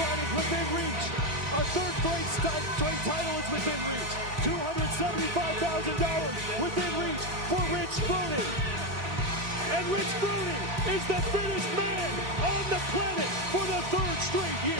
is within reach. A third-place title is within reach. $275,000 within reach for Rich Bruni. And Rich Bruni is the fittest man on the planet for the third straight year.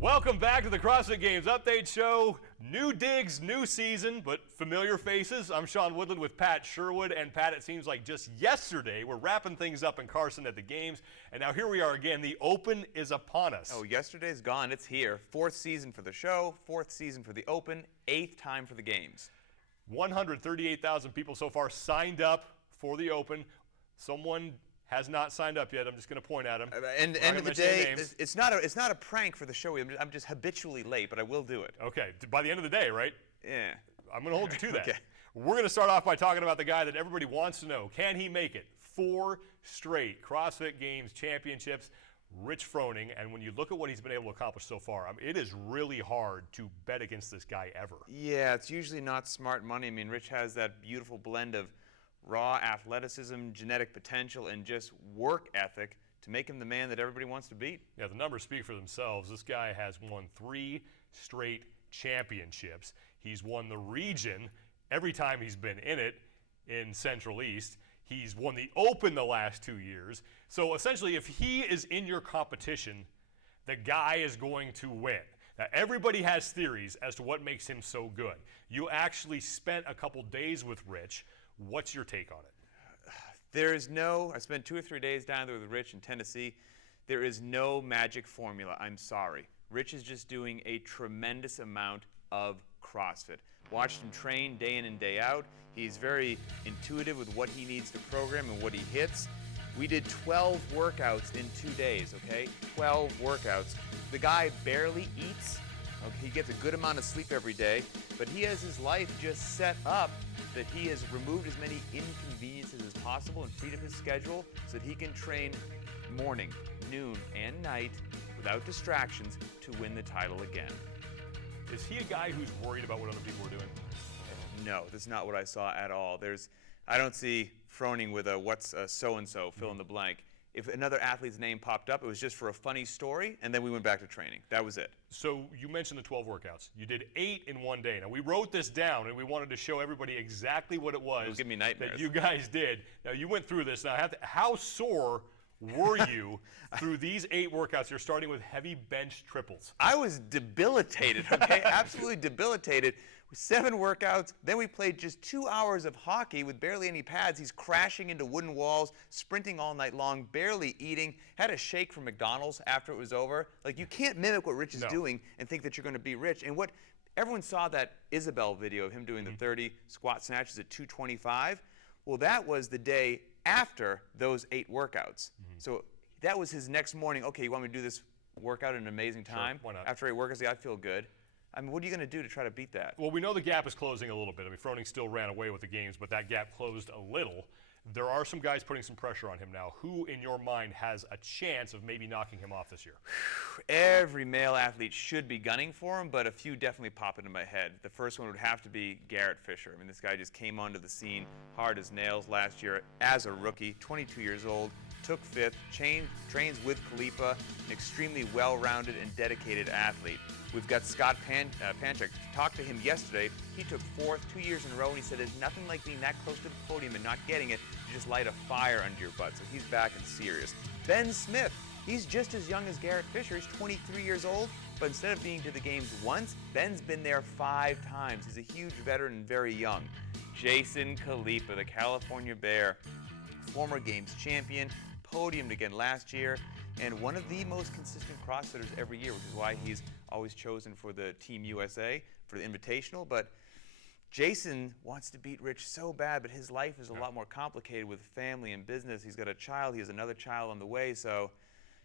Welcome back to the CrossFit Games Update Show. New digs, new season, but familiar faces. I'm Sean Woodland with Pat Sherwood. And Pat, it seems like just yesterday, we're wrapping things up in Carson at the Games. And now here we are again. The Open is upon us. Oh, yesterday's gone. It's here. 4th season for the show, 4th season for the Open, 8th time for the Games. 138,000 people so far signed up for the Open. Someone has not signed up yet. I'm just going to point at him. And end of the day, it's not a prank for the show. I'm just habitually late, but I will do it. Okay, by the end of the day, right? Yeah. I'm going to hold you to that. Okay. We're going to start off by talking about the guy that everybody wants to know. Can he make it? 4 straight CrossFit Games championships, Rich Froning. And when you look at what he's been able to accomplish so far, I mean, it is really hard to bet against this guy ever. Yeah, it's usually not smart money. I mean, Rich has that beautiful blend of raw athleticism, genetic potential, and just work ethic to make him the man that everybody wants to beat. Yeah, the numbers speak for themselves. This guy has won 3 straight championships. He's won the region every time he's been in it in Central East. He's won the Open the last 2 years. So essentially, if he is in your competition, the guy is going to win. Now, everybody has theories as to what makes him so good. You actually spent a couple days with Rich. What's your take on it? I spent 2 or 3 days down there with Rich in Tennessee. There is no magic formula. I'm sorry. Rich is just doing a tremendous amount of CrossFit. Watched him train day in and day out. He's very intuitive with what he needs to program and what he hits. We did 12 workouts in 2 days, okay? 12 workouts. The guy barely eats. Okay, he gets a good amount of sleep every day, but he has his life just set up that he has removed as many inconveniences as possible and freed up his schedule so that he can train morning, noon, and night without distractions to win the title again. Is he a guy who's worried about what other people are doing? No, that's not what I saw at all. I don't see Froning with a what's a so-and-so, fill in the blank. If another athlete's name popped up, it was just for a funny story, and then we went back to training. That was it. So you mentioned the 12 workouts. You did 8 in 1 day. Now, we wrote this down, and we wanted to show everybody exactly what it was Give me nightmares. that you guys did. Now, you went through this. Now, how sore were you through these 8 workouts? You're starting with heavy bench triples. I was debilitated, okay? Absolutely debilitated. 7 workouts, then we played just 2 hours of hockey with barely any pads. He's crashing into wooden walls, sprinting all night long, barely eating, had a shake from McDonald's after it was over. Like, you can't mimic what Rich is doing and think that you're going to be Rich. And what everyone saw that Isabel video of him doing the 30 squat snatches at 225. Well, that was the day after those 8 workouts. So that was his next morning. Okay, you want me to do this workout in an amazing time? Sure, why not? After 8 workouts, yeah, I feel good. I mean, what are you going to do to try to beat that? Well, we know the gap is closing a little bit. I mean, Froning still ran away with the Games, but that gap closed a little. There are some guys putting some pressure on him now. Who, in your mind, has a chance of maybe knocking him off this year? Every male athlete should be gunning for him, but a few definitely pop into my head. The first one would have to be Garrett Fisher. I mean, this guy just came onto the scene hard as nails last year as a rookie, 22 years old, took 5th, trains with Khalifa, an extremely well-rounded and dedicated athlete. We've got Scott Panchak. Talked to him yesterday. He took 4th 2 years in a row, and he said there's nothing like being that close to the podium and not getting it. You just light a fire under your butt. So he's back and serious. Ben Smith, he's just as young as Garrett Fisher. He's 23 years old, but instead of being to the Games once, Ben's been there 5 times. He's a huge veteran and very young. Jason Khalifa, the California Bear, former Games champion, podiumed again last year, and one of the most consistent CrossFitters every year, which is why he's always chosen for the Team USA, for the Invitational. But Jason wants to beat Rich so bad, but his life is a lot more complicated with family and business. He's got a child. He has another child on the way, so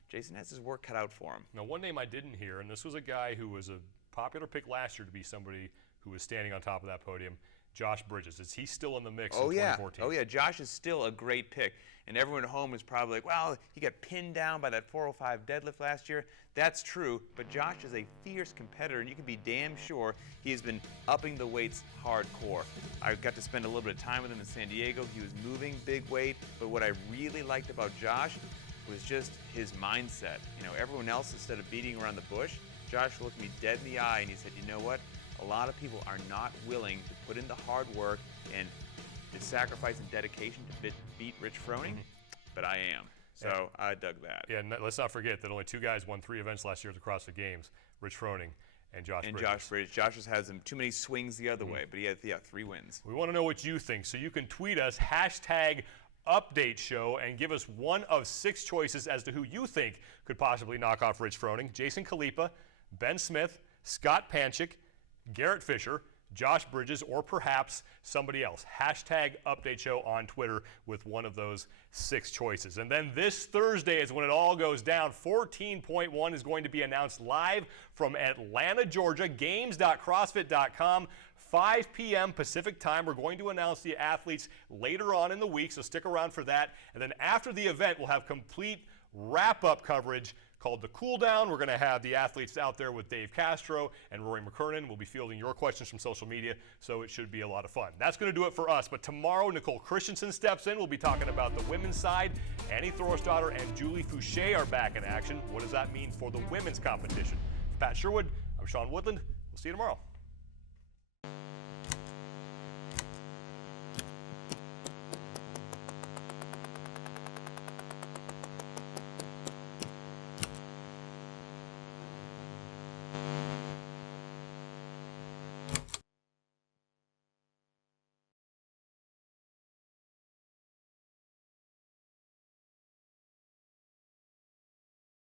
Jason has his work cut out for him. Now, one name I didn't hear, and this was a guy who was a popular pick last year to be somebody who was standing on top of that podium, Josh Bridges. Is he still in the mix Oh in yeah. 2014? Oh yeah, Josh is still a great pick. And everyone at home is probably like, well, he got pinned down by that 405 deadlift last year. That's true, but Josh is a fierce competitor, and you can be damn sure he has been upping the weights hardcore. I got to spend a little bit of time with him in San Diego. He was moving big weight, but what I really liked about Josh was just his mindset. You know, everyone else, instead of beating around the bush, Josh looked me dead in the eye and he said, you know what? A lot of people are not willing to put in the hard work and the sacrifice and dedication to beat Rich Froning, but I am. So I dug that. Yeah, and let's not forget that only 2 guys won 3 events last year at the CrossFit Games, Rich Froning and Josh Bridges. Josh Bridges. Josh just has too many swings the other way, but he had 3 wins. We want to know what you think, so you can tweet us, #Update Show, and give us one of 6 choices as to who you think could possibly knock off Rich Froning. Jason Khalipa, Ben Smith, Scott Panchik, Garrett Fisher, Josh Bridges, or perhaps somebody else. #Update Show on Twitter with one of those 6 choices. And then this Thursday is when it all goes down. 14.1 is going to be announced live from Atlanta, Georgia, games.crossfit.com. 5 p.m. Pacific time. We're going to announce the athletes later on in the week, so stick around for that. And then after the event, we'll have complete wrap-up coverage called The Cool Down. We're going to have the athletes out there with Dave Castro and Rory McKernan. We'll be fielding your questions from social media, so it should be a lot of fun. That's going to do it for us. But tomorrow, Nicole Christensen steps in. We'll be talking about the women's side. Annie Thorisdottir and Julie Fouché are back in action. What does that mean for the women's competition? For Pat Sherwood, I'm Sean Woodland. We'll see you tomorrow.